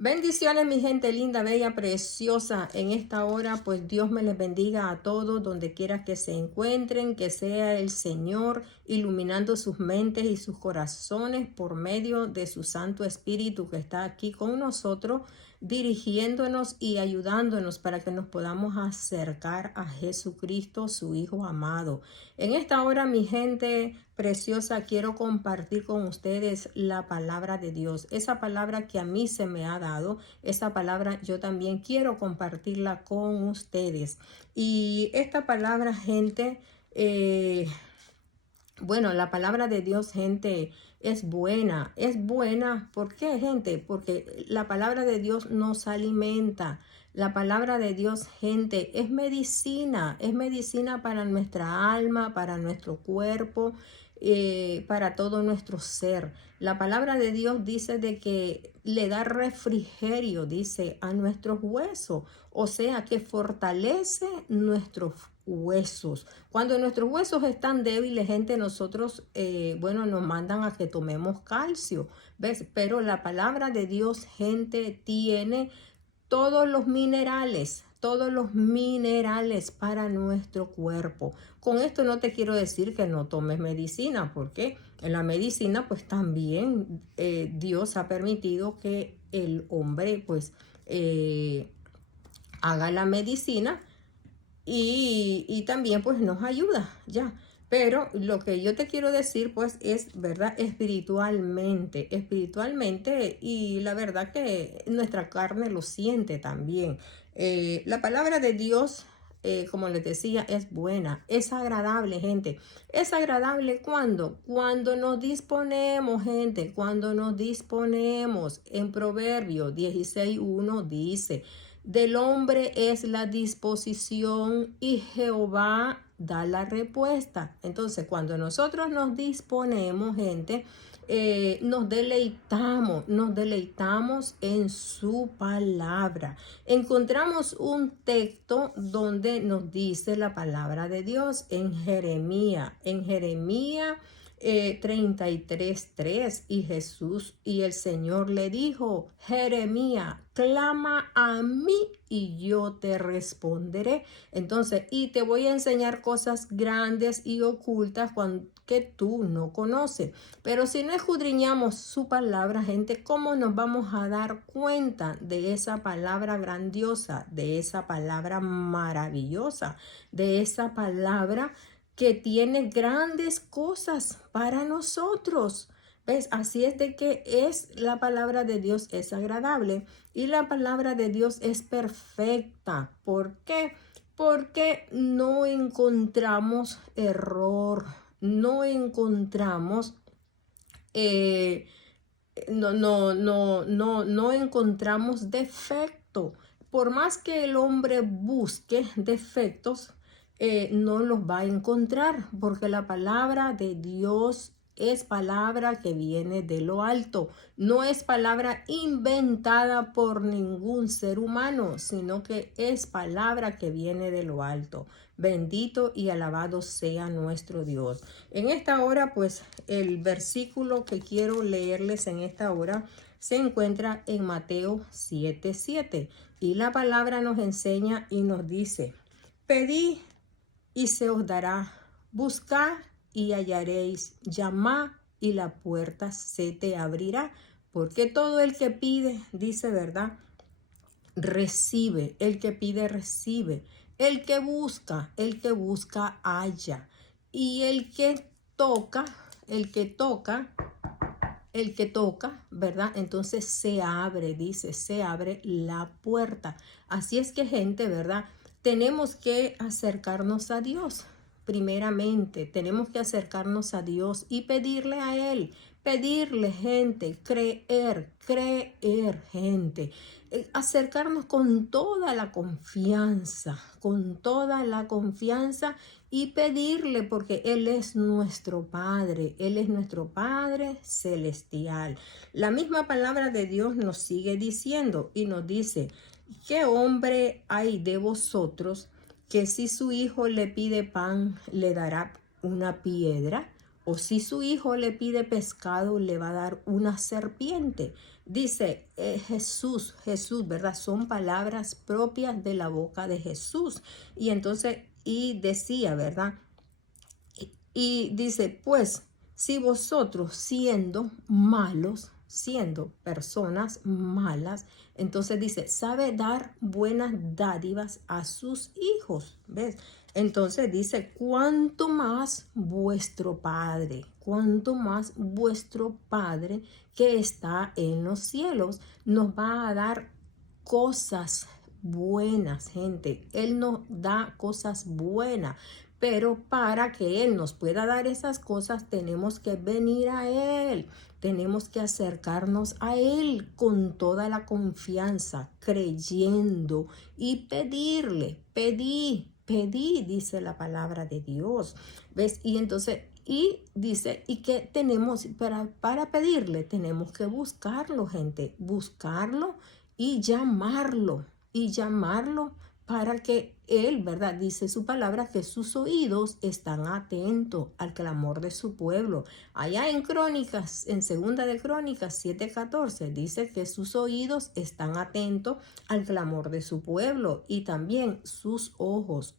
Bendiciones, mi gente linda, bella, preciosa. En esta hora, pues Dios me les bendiga a todos, donde quiera que se encuentren, que sea el Señor iluminando sus mentes y sus corazones por medio de su Santo Espíritu que está aquí con nosotros, dirigiéndonos y ayudándonos para que nos podamos acercar a Jesucristo, su Hijo amado. En esta hora, mi gente preciosa, quiero compartir con ustedes la palabra de Dios. Esa palabra que a mí se me ha dado, esa palabra yo también quiero compartirla con ustedes. Y esta palabra, gente, bueno, la palabra de Dios, gente, es buena. Es buena, ¿por qué, gente? Porque la palabra de Dios nos alimenta. La palabra de Dios, gente, es medicina para nuestra alma, para nuestro cuerpo, para todo nuestro ser. La palabra de Dios dice de que le da refrigerio, dice, a nuestros huesos, o sea, que fortalece nuestros huesos. Cuando nuestros huesos están débiles, gente, nosotros, bueno, nos mandan a que tomemos calcio, ¿ves? Pero la palabra de Dios, gente, tiene todos los minerales para nuestro cuerpo. Con esto no te quiero decir que no tomes medicina, porque en la medicina pues también Dios ha permitido que el hombre pues haga la medicina y también pues nos ayuda, ya. Pero lo que yo te quiero decir pues es, ¿verdad? Espiritualmente y la verdad que nuestra carne lo siente también. La palabra de Dios, como les decía, es buena, es agradable, gente. Es agradable cuando nos disponemos, gente, cuando nos disponemos. En Proverbios 16:1 dice: del hombre es la disposición y Jehová da la respuesta. Entonces, cuando nosotros nos disponemos, gente, nos deleitamos en su palabra. Encontramos un texto donde nos dice la palabra de Dios en Jeremías 33:3, y Jesús y el Señor le dijo: Jeremías, clama a mí y yo te responderé. Entonces, y te voy a enseñar cosas grandes y ocultas que tú no conoces. Pero si no escudriñamos su palabra, gente, ¿cómo nos vamos a dar cuenta de esa palabra grandiosa, de esa palabra maravillosa, de esa palabra que tiene grandes cosas para nosotros? ¿Ves? Así es de que la palabra de Dios es agradable y la palabra de Dios es perfecta. ¿Por qué? Porque no encontramos error, no encontramos, no encontramos defecto. Por más que el hombre busque defectos, no los va a encontrar, porque la palabra de Dios es palabra que viene de lo alto. No es palabra inventada por ningún ser humano, sino que es palabra que viene de lo alto. Bendito y alabado sea nuestro Dios. En esta hora, pues, el versículo que quiero leerles en esta hora se encuentra en Mateo 7:7. Y la palabra nos enseña y nos dice: pedid y se os dará, buscad y hallaréis, llamad y la puerta se te abrirá. Porque todo el que pide, dice, ¿verdad?, recibe. El que pide, recibe. El que busca, halla. Y el que toca, ¿verdad? Entonces se abre, dice, se abre la puerta. Así es que, gente, ¿verdad? Tenemos que acercarnos a Dios. Primeramente, tenemos que acercarnos a Dios y pedirle a Él. Pedirle, gente, creer, gente. Acercarnos con toda la confianza, y pedirle, porque Él es nuestro Padre celestial. La misma palabra de Dios nos sigue diciendo y nos dice: ¿qué hombre hay de vosotros que si su hijo le pide pan, le dará una piedra? ¿O si su hijo le pide pescado, le va a dar una serpiente? Dice Jesús, ¿verdad? Son palabras propias de la boca de Jesús. Y entonces, y decía, ¿verdad? Y dice, pues, si vosotros siendo malos, siendo personas malas, entonces dice, sabe dar buenas dádivas a sus hijos, ¿ves? Entonces dice, cuánto más vuestro Padre que está en los cielos nos va a dar cosas buenas, gente. Él nos da cosas buenas. Pero para que Él nos pueda dar esas cosas, tenemos que venir a Él. Tenemos que acercarnos a Él con toda la confianza, creyendo y pedirle. Pedí, dice la palabra de Dios. ¿Ves? Y entonces, y dice, ¿y qué tenemos para pedirle? Tenemos que buscarlo, gente. Buscarlo y llamarlo. Y llamarlo para que Él, ¿verdad? Dice su palabra que sus oídos están atentos al clamor de su pueblo. Allá en Crónicas, en Segunda de Crónicas 7:14, dice que sus oídos están atentos al clamor de su pueblo y también sus ojos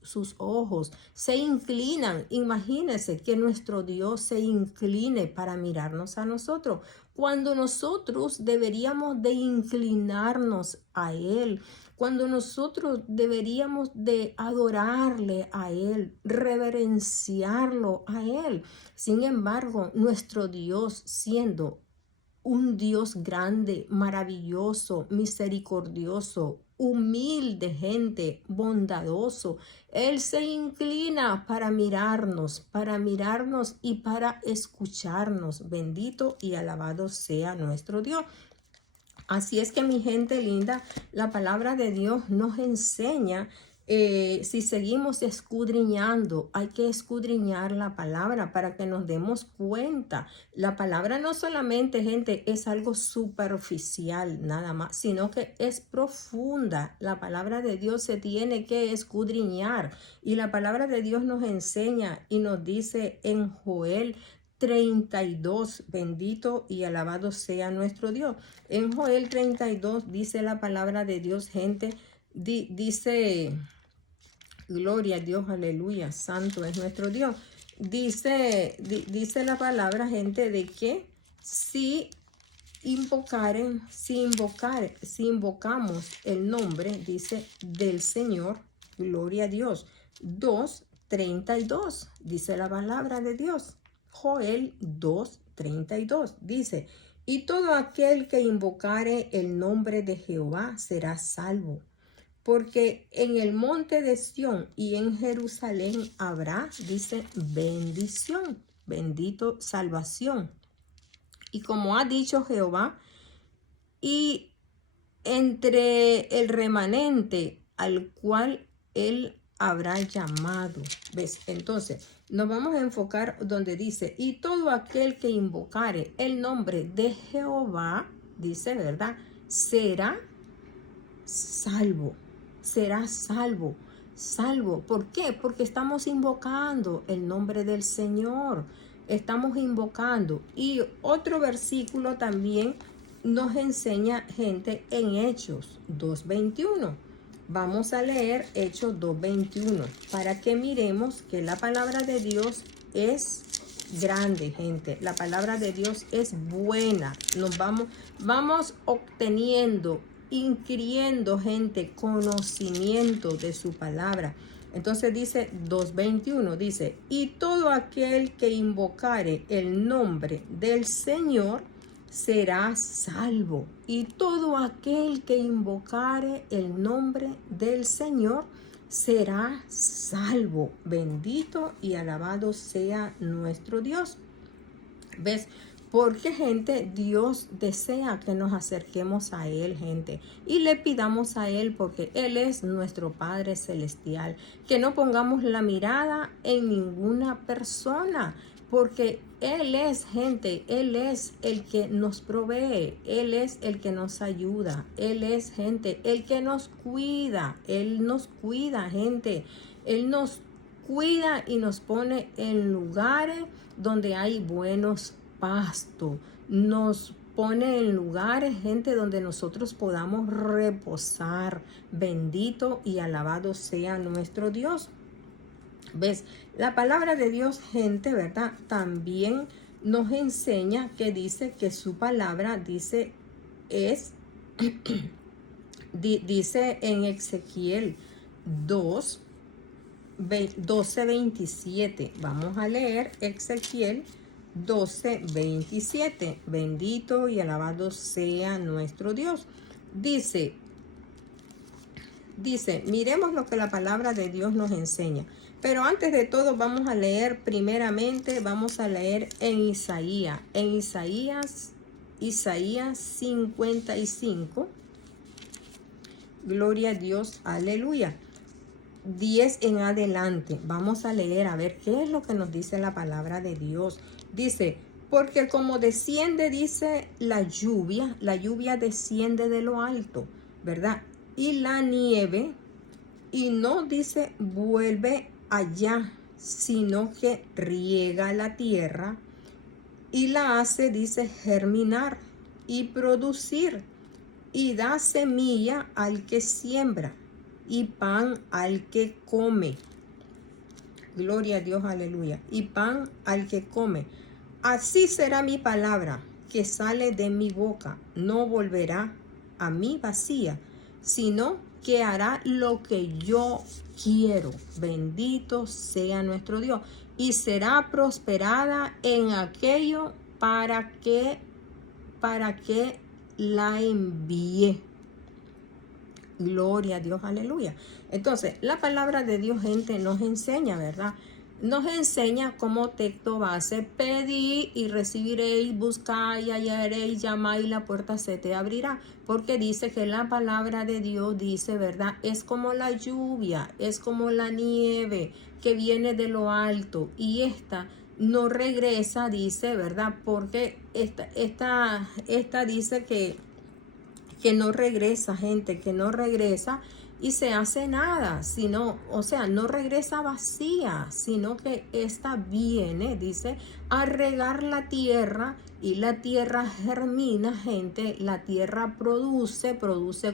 se inclinan. Imagínense que nuestro Dios se incline para mirarnos a nosotros, cuando nosotros deberíamos de inclinarnos a Él, cuando nosotros deberíamos de adorarle a Él, reverenciarlo a Él. Sin embargo, nuestro Dios, siendo un Dios grande, maravilloso, misericordioso, humilde, gente, bondadoso, Él se inclina para mirarnos y para escucharnos. Bendito y alabado sea nuestro Dios. Así es que, mi gente linda, la palabra de Dios nos enseña, si seguimos escudriñando, hay que escudriñar la palabra para que nos demos cuenta. La palabra no solamente, gente, es algo superficial nada más, sino que es profunda. La palabra de Dios se tiene que escudriñar, y la palabra de Dios nos enseña y nos dice en Joel 32, bendito y alabado sea nuestro Dios. En Joel 32 dice la palabra de Dios, gente, dice, gloria a Dios, aleluya, santo es nuestro Dios. Dice la palabra, gente, de que si invocamos el nombre, dice, del Señor, gloria a Dios. 2:32 dice la palabra de Dios. Joel 2:32 dice, y todo aquel que invocare el nombre de Jehová será salvo, porque en el monte de Sión y en Jerusalén habrá, dice, bendición, bendito, salvación. Y como ha dicho Jehová, y entre el remanente al cual él habrá llamado. ¿Ves? Entonces, nos vamos a enfocar donde dice, y todo aquel que invocare el nombre de Jehová, dice, ¿verdad? Será salvo. Será salvo. Salvo. ¿Por qué? Porque estamos invocando el nombre del Señor. Estamos invocando. Y otro versículo también nos enseña, gente, en Hechos 2:21. Vamos a leer Hechos 2:21 para que miremos que la palabra de Dios es grande, gente. La palabra de Dios es buena. Nos vamos obteniendo, inquiriendo, gente, conocimiento de su palabra. Entonces dice 2:21, dice, y todo aquel que invocare el nombre del Señor será salvo. Y todo aquel que invocare el nombre del Señor será salvo. Bendito y alabado sea nuestro Dios. ¿Ves? Porque, gente, Dios desea que nos acerquemos a Él, gente, y le pidamos a Él, porque Él es nuestro Padre Celestial. Que no pongamos la mirada en ninguna persona, porque Él es, gente, Él es el que nos provee, Él es el que nos ayuda, Él es, gente, el que nos cuida, Él nos cuida, gente, Él nos cuida y nos pone en lugares donde hay buenos pastos, nos pone en lugares, gente, donde nosotros podamos reposar. Bendito y alabado sea nuestro Dios. ¿Ves? La palabra de Dios, gente, ¿verdad? También nos enseña que dice que su palabra, dice, dice en Ezequiel 12:27. Vamos a leer Ezequiel 12:27. Bendito y alabado sea nuestro Dios. Dice, miremos lo que la palabra de Dios nos enseña. Pero antes de todo vamos a leer primeramente, vamos a leer en Isaías. En Isaías 55. Gloria a Dios, aleluya. 10 en adelante. Vamos a leer a ver qué es lo que nos dice la palabra de Dios. Dice, porque como desciende, dice la lluvia desciende de lo alto, ¿verdad? Y la nieve, y no dice vuelve allá, sino que riega la tierra y la hace, dice, germinar y producir, y da semilla al que siembra y pan al que come. Gloria a Dios, aleluya. Y pan al que come. Así será mi palabra que sale de mi boca. No volverá a mí vacía, sino que hará lo que yo quiero. Bendito sea nuestro Dios. Y será prosperada en aquello para que la envié. Gloria a Dios, aleluya. Entonces, la palabra de Dios, gente, nos enseña, ¿verdad? Nos enseña como texto base: pedid y recibiréis, buscad y hallaréis, llamad y la puerta se te abrirá. Porque dice que la palabra de Dios dice, ¿verdad? Es como la lluvia, es como la nieve que viene de lo alto, y esta no regresa, dice, ¿verdad? Porque esta dice que no regresa, gente, que no regresa y se hace nada, sino, o sea, no regresa vacía, sino que esta viene, dice, a regar la tierra, y la tierra germina, gente. La tierra produce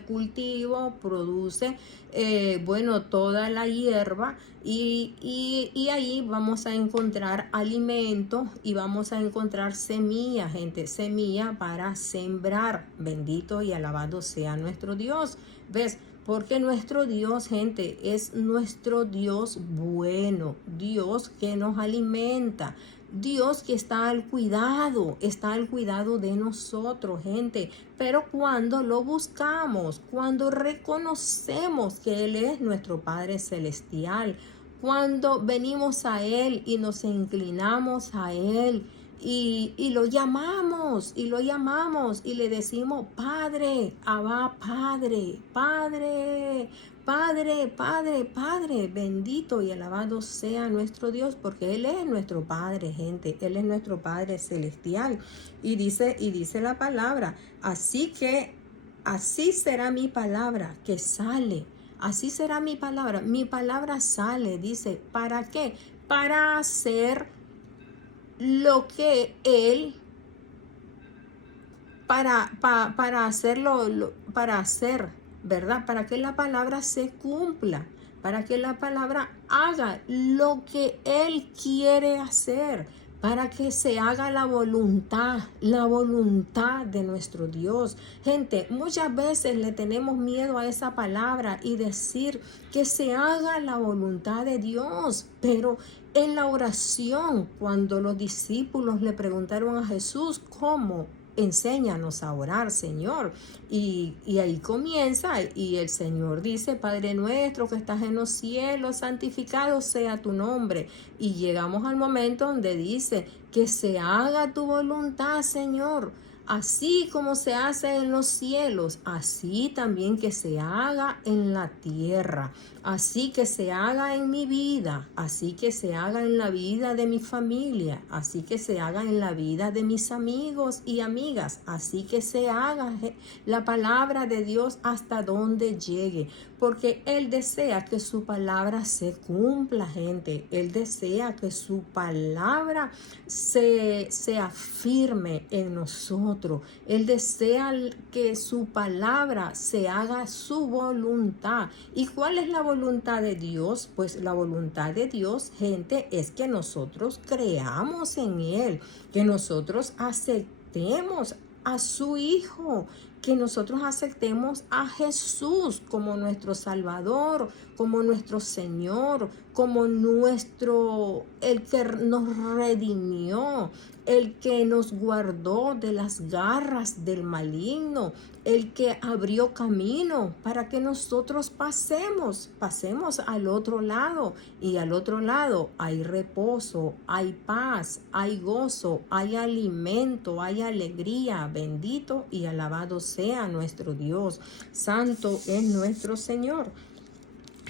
cultivo, produce, bueno, toda la hierba, y ahí vamos a encontrar alimento y vamos a encontrar semilla, gente, semilla para sembrar. Bendito y alabado sea nuestro Dios. ¿Ves? Porque nuestro Dios, gente, es nuestro Dios bueno, Dios que nos alimenta, Dios que está al cuidado de nosotros, gente. Pero cuando lo buscamos, cuando reconocemos que Él es nuestro Padre Celestial, cuando venimos a Él y nos inclinamos a Él, y lo llamamos, y le decimos: Padre, Abba, Padre, Padre, Padre, Padre, Padre. Bendito y alabado sea nuestro Dios, porque Él es nuestro Padre, gente. Él es nuestro Padre Celestial. Y dice la palabra: así será mi palabra que sale. Así será mi palabra. Mi palabra sale, dice, ¿para qué? Para hacer lo que Él, para hacerlo, para hacer, ¿verdad? Para que la palabra se cumpla, para que la palabra haga lo que Él quiere hacer, para que se haga la voluntad de nuestro Dios. Gente, muchas veces le tenemos miedo a esa palabra y decir que se haga la voluntad de Dios, pero en la oración, cuando los discípulos le preguntaron a Jesús: ¿cómo? Enséñanos a orar, Señor. Y ahí comienza, y el Señor dice: Padre nuestro que estás en los cielos, santificado sea tu nombre. Y llegamos al momento donde dice: que se haga tu voluntad, Señor. Así como se hace en los cielos, así también que se haga en la tierra. Así que se haga en mi vida, así que se haga en la vida de mi familia, así que se haga en la vida de mis amigos y amigas, así que se haga la palabra de Dios hasta donde llegue, porque Él desea que su palabra se cumpla, gente. Él desea que su palabra se afirme en nosotros. nosotros. Él desea que su palabra se haga su voluntad. ¿Y cuál es la voluntad de Dios? Pues la voluntad de Dios, gente, es que nosotros creamos en Él, que nosotros aceptemos a su Hijo, que nosotros aceptemos a Jesús como nuestro Salvador, como nuestro Señor, como el que nos redimió, el que nos guardó de las garras del maligno, el que abrió camino para que nosotros pasemos al otro lado. Y al otro lado hay reposo, hay paz, hay gozo, hay alimento, hay alegría. Bendito y alabado sea nuestro Dios. Santo es nuestro Señor.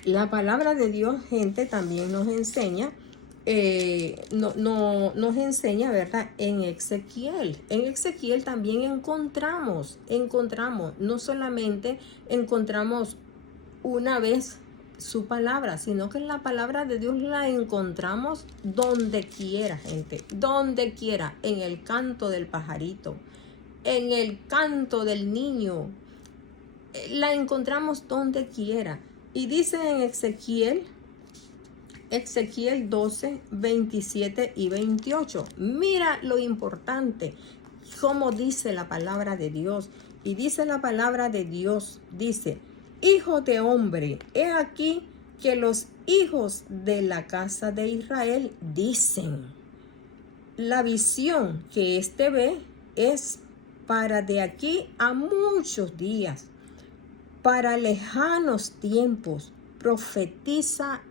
La palabra de Dios, gente, también nos enseña, nos enseña, ¿verdad? En Ezequiel también encontramos, no solamente encontramos una vez su palabra, sino que la palabra de Dios la encontramos donde quiera, gente, donde quiera, en el canto del pajarito, en el canto del niño, la encontramos donde quiera. Y dice en Ezequiel 12, 27 y 28. Mira lo importante, cómo dice la palabra de Dios. Y dice la palabra de Dios, dice: hijo de hombre, he aquí que los hijos de la casa de Israel dicen: la visión que éste ve es para de aquí a muchos días, para lejanos tiempos. Profetiza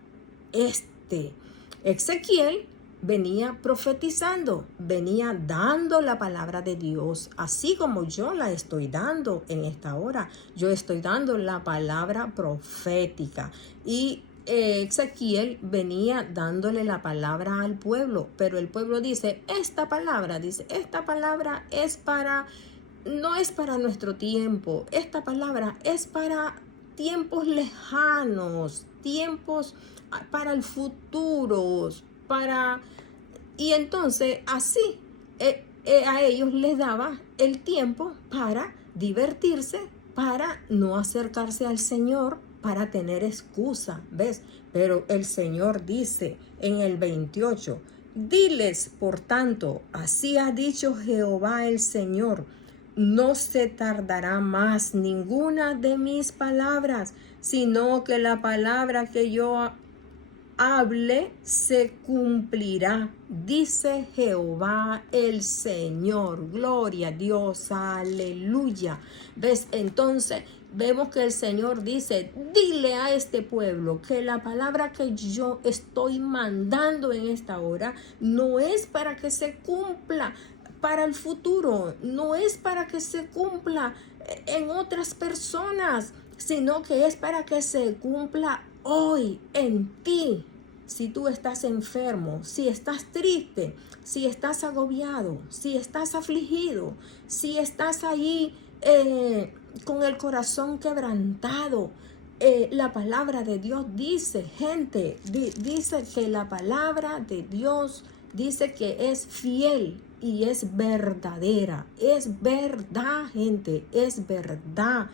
Ezequiel venía profetizando, venía dando la palabra de Dios, así como yo la estoy dando en esta hora. Yo estoy dando la palabra profética. Y Ezequiel venía dándole la palabra al pueblo, pero el pueblo dice, esta palabra no es para nuestro tiempo, esta palabra es para tiempos lejanos, tiempos para el futuro, y entonces así a ellos les daba el tiempo para divertirse, para no acercarse al Señor, para tener excusa, ¿ves? Pero el Señor dice en el 28, diles, por tanto, así ha dicho Jehová el Señor, no se tardará más ninguna de mis palabras, sino que la palabra que yo hable se cumplirá, dice Jehová el Señor. Gloria a Dios, aleluya. ¿Ves? Entonces vemos que el Señor dice, dile a este pueblo que la palabra que yo estoy mandando en esta hora no es para que se cumpla para el futuro, no es para que se cumpla en otras personas, sino que es para que se cumpla hoy en ti. Si tú estás enfermo, si estás triste, si estás agobiado, si estás afligido, si estás ahí con el corazón quebrantado, la palabra de Dios dice, gente, dice que la palabra de Dios dice que es fiel y es verdadera. Es verdad, gente, es verdad.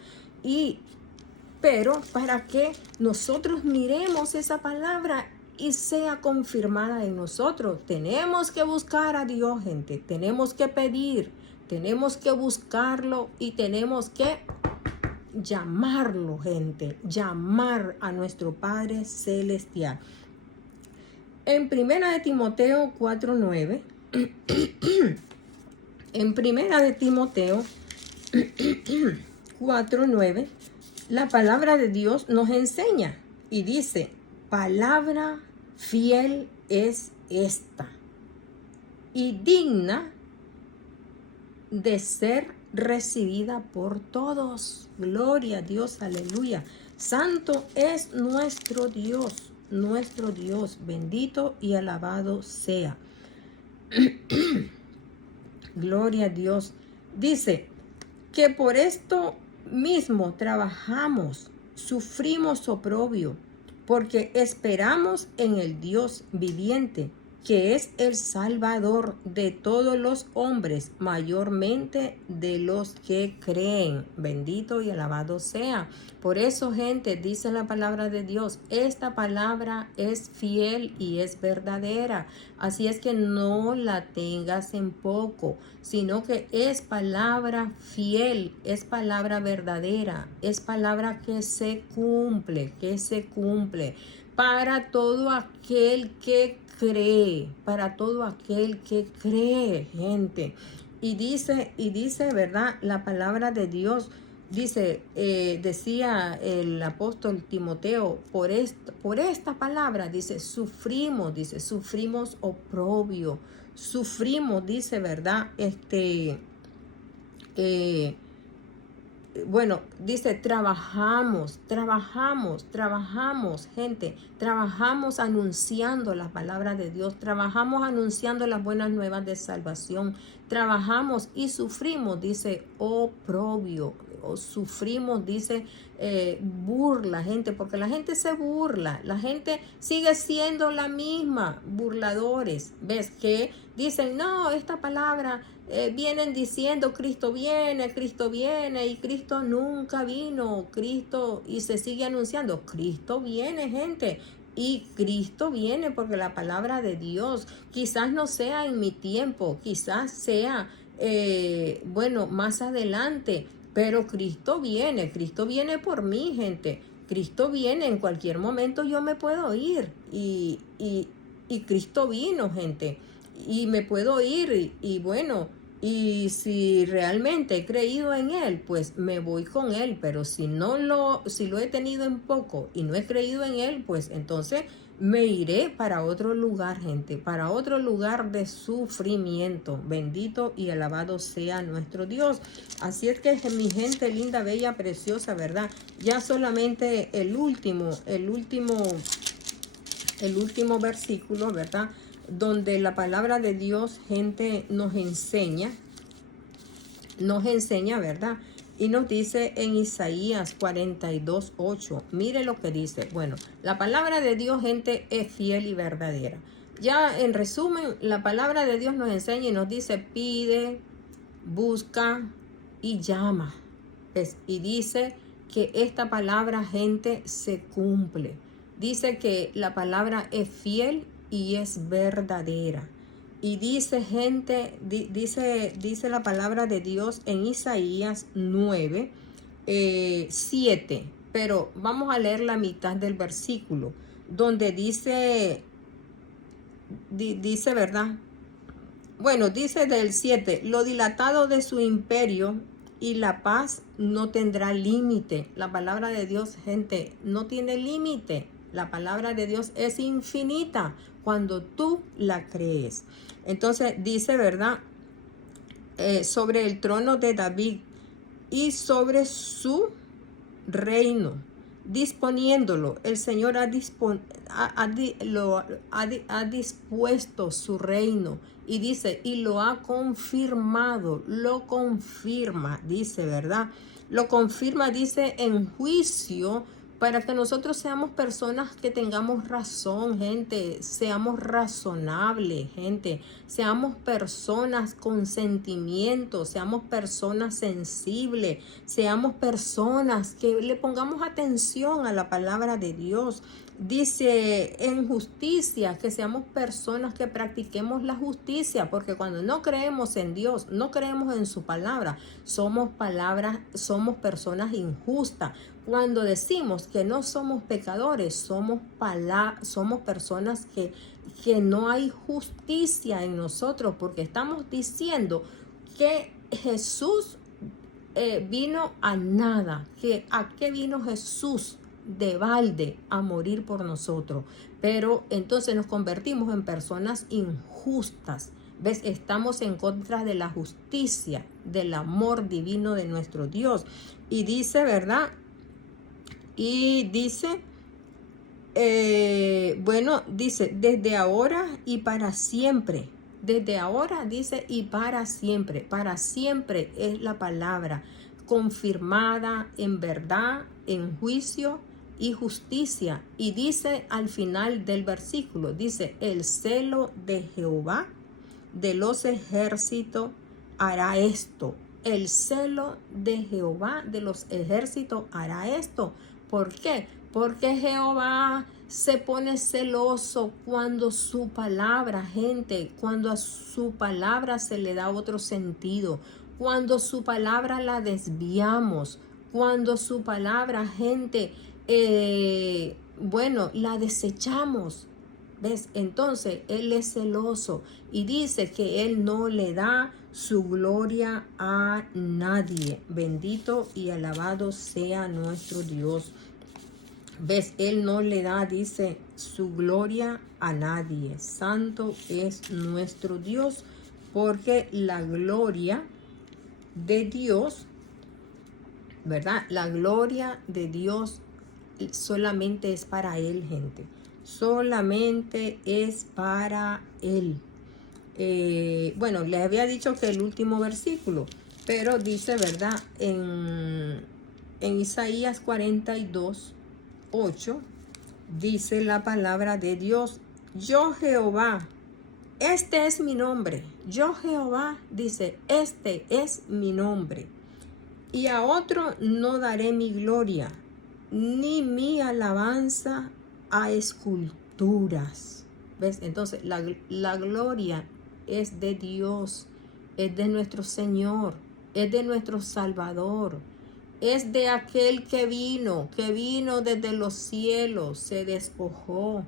Pero para que nosotros miremos esa palabra y sea confirmada en nosotros, tenemos que buscar a Dios, gente. Tenemos que pedir, tenemos que buscarlo y tenemos que llamarlo, gente. Llamar a nuestro Padre Celestial. En Primera de Timoteo 4:9, en Primera de Timoteo 4:9, la palabra de Dios nos enseña y dice, palabra fiel es esta y digna de ser recibida por todos. Gloria a Dios, aleluya. Santo es nuestro Dios, bendito y alabado sea. Gloria a Dios. Dice que por esto mismo trabajamos, sufrimos oprobio, porque esperamos en el Dios viviente, que es el Salvador de todos los hombres, mayormente de los que creen. Bendito y alabado sea. Por eso, gente, dice la palabra de Dios, esta palabra es fiel y es verdadera. Así es que no la tengas en poco, sino que es palabra fiel, es palabra verdadera, es palabra que se cumple, para todo aquel que cree, para todo aquel que cree, gente. Y dice, ¿verdad? La palabra de Dios dice, decía el apóstol Timoteo, por esta palabra, dice, sufrimos oprobio, sufrimos, dice, ¿verdad? Bueno, dice, trabajamos, gente, trabajamos anunciando la palabra de Dios, trabajamos anunciando las buenas nuevas de salvación, trabajamos y sufrimos, dice, oprobio, o sufrimos, dice, burla, gente, porque la gente se burla, la gente sigue siendo la misma, burladores, ¿ves? Que dicen, no, esta palabra, vienen diciendo Cristo viene, y Cristo nunca vino, Cristo, y se sigue anunciando, Cristo viene, gente. Y Cristo viene porque la palabra de Dios quizás no sea en mi tiempo, quizás sea, bueno, más adelante, pero Cristo viene por mí, gente. Cristo viene, en cualquier momento yo me puedo ir y Cristo vino, gente, y me puedo ir y bueno, y si realmente he creído en Él, pues me voy con Él, pero si lo he tenido en poco y no he creído en Él, pues entonces me iré para otro lugar, gente, para otro lugar de sufrimiento. Bendito y alabado sea nuestro Dios. Así es que mi gente linda, bella, preciosa, ¿verdad? Ya solamente el último versículo, ¿verdad? Donde la palabra de Dios, gente, nos enseña, ¿verdad? Y nos dice en Isaías 42:8, mire lo que dice. Bueno, la palabra de Dios, gente, es fiel y verdadera. Ya en resumen, la palabra de Dios nos enseña y nos dice, pide, busca y llama. Y dice que esta palabra, gente, se cumple. Dice que la palabra es fiel y es verdadera. Y dice, gente, dice la palabra de Dios en Isaías 9, 7. Pero vamos a leer la mitad del versículo, donde dice, ¿verdad? Bueno, dice del 7, lo dilatado de su imperio y la paz no tendrá límite. La palabra de Dios, gente, no tiene límite. La palabra de Dios es infinita cuando tú la crees. Entonces dice, ¿verdad? Sobre el trono de David y sobre su reino, disponiéndolo. El Señor ha dispuesto su reino. Y dice, y lo ha confirmado, lo confirma, dice, ¿verdad? Lo confirma, dice, en juicio, para que nosotros seamos personas que tengamos razón, gente, seamos razonables, gente, seamos personas con sentimientos, seamos personas sensibles, seamos personas que le pongamos atención a la palabra de Dios. Dice en justicia, que seamos personas que practiquemos la justicia, porque cuando no creemos en Dios, no creemos en su palabra, somos personas injustas. Cuando decimos que no somos pecadores, somos personas que no hay justicia en nosotros, porque estamos diciendo que Jesús vino a nada, que a qué vino Jesús de balde a morir por nosotros, pero entonces nos convertimos en personas injustas. ¿Ves? Estamos en contra de la justicia, del amor divino de nuestro Dios. Y dice, ¿verdad? Y dice, bueno, dice, desde ahora y para siempre. Desde ahora, dice, y para siempre. Para siempre es la palabra confirmada en verdad, en juicio y justicia. Y dice al final del versículo, dice, el celo de Jehová de los ejércitos hará esto. El celo de Jehová de los ejércitos hará esto. ¿Por qué? Porque Jehová se pone celoso cuando su palabra, gente, cuando a su palabra se le da otro sentido, cuando su palabra la desviamos, cuando su palabra, gente, la desechamos. ¿Ves? Entonces Él es celoso y dice que Él no le da su gloria a nadie. Bendito y alabado sea nuestro Dios. ¿Ves? Él no le da, dice, su gloria a nadie. Santo es nuestro Dios, porque la gloria de Dios, ¿verdad? La gloria de Dios solamente es para Él, gente. Solamente es para Él. Les había dicho que el último versículo, pero dice, ¿verdad? En Isaías 42:8, dice la palabra de Dios, yo Jehová, este es mi nombre. Yo Jehová, dice, este es mi nombre. Y a otro no daré mi gloria, ni mi alabanza a esculturas. ¿Ves? Entonces la gloria es de Dios, es de nuestro Señor, es de nuestro Salvador, es de aquel que vino desde los cielos, se despojó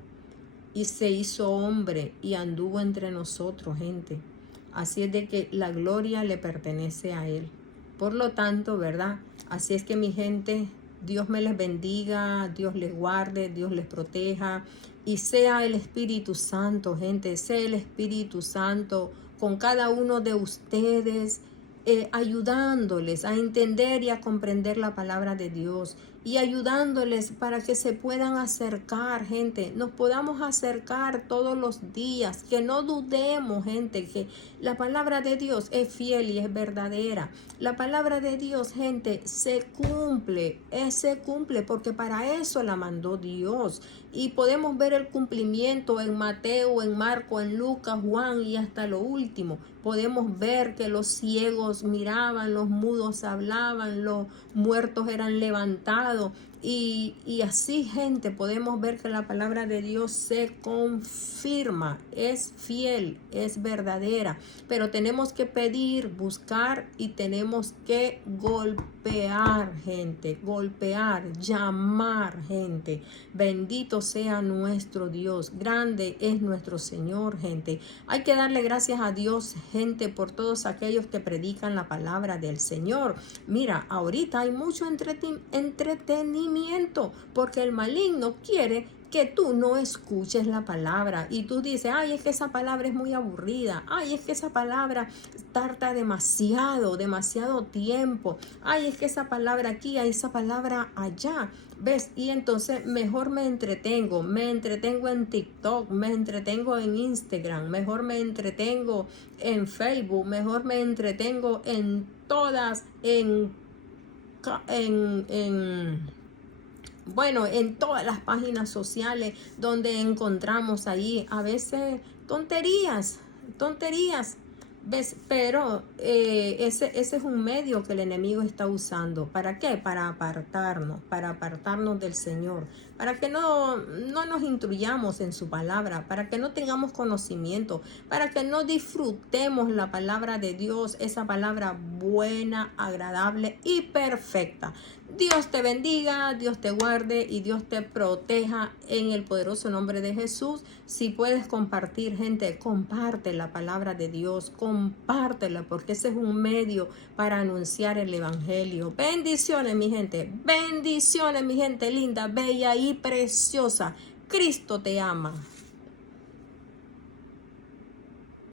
y se hizo hombre y anduvo entre nosotros, gente. Así es de que la gloria le pertenece a Él. Por lo tanto, ¿verdad? Así es que mi gente, Dios me les bendiga, Dios les guarde, Dios les proteja y sea el Espíritu Santo, gente, sea el Espíritu Santo con cada uno de ustedes, ayudándoles a entender y a comprender la palabra de Dios y ayudándoles para que se puedan acercar, gente, nos podamos acercar todos los días, que no dudemos, gente, que la palabra de Dios es fiel y es verdadera. La palabra de Dios, gente, se cumple porque para eso la mandó Dios. Y podemos ver el cumplimiento en Mateo, en Marco, en Lucas, Juan y hasta lo último. Podemos ver que los ciegos miraban, los mudos hablaban, los muertos eran levantados. Y así, gente, podemos ver que la palabra de Dios se confirma, es fiel, es verdadera. Pero tenemos que pedir, buscar y tenemos que golpear, gente, llamar, gente. Bendito sea nuestro Dios, grande es nuestro Señor, gente. Hay que darle gracias a Dios, gente, por todos aquellos que predican la palabra del Señor. Mira, ahorita hay mucho entretenimiento porque el maligno quiere que tú no escuches la palabra y tú dices, ay, es que esa palabra es muy aburrida, ay, es que esa palabra tarda demasiado tiempo, ay, es que esa palabra aquí, hay esa palabra allá, ¿ves? Y entonces mejor me entretengo en TikTok, me entretengo en Instagram, mejor me entretengo en Facebook, mejor me entretengo en todas, en todas las páginas sociales donde encontramos ahí a veces tonterías, ¿ves? Pero ese es un medio que el enemigo está usando. ¿Para qué? Para apartarnos del Señor, para que no nos instruyamos en su palabra, para que no tengamos conocimiento, para que no disfrutemos la palabra de Dios, esa palabra buena, agradable y perfecta. Dios te bendiga, Dios te guarde y Dios te proteja en el poderoso nombre de Jesús. Si puedes compartir, gente, comparte la palabra de Dios, compártela, porque ese es un medio para anunciar el evangelio. Bendiciones, mi gente linda, bella y preciosa. Cristo te ama.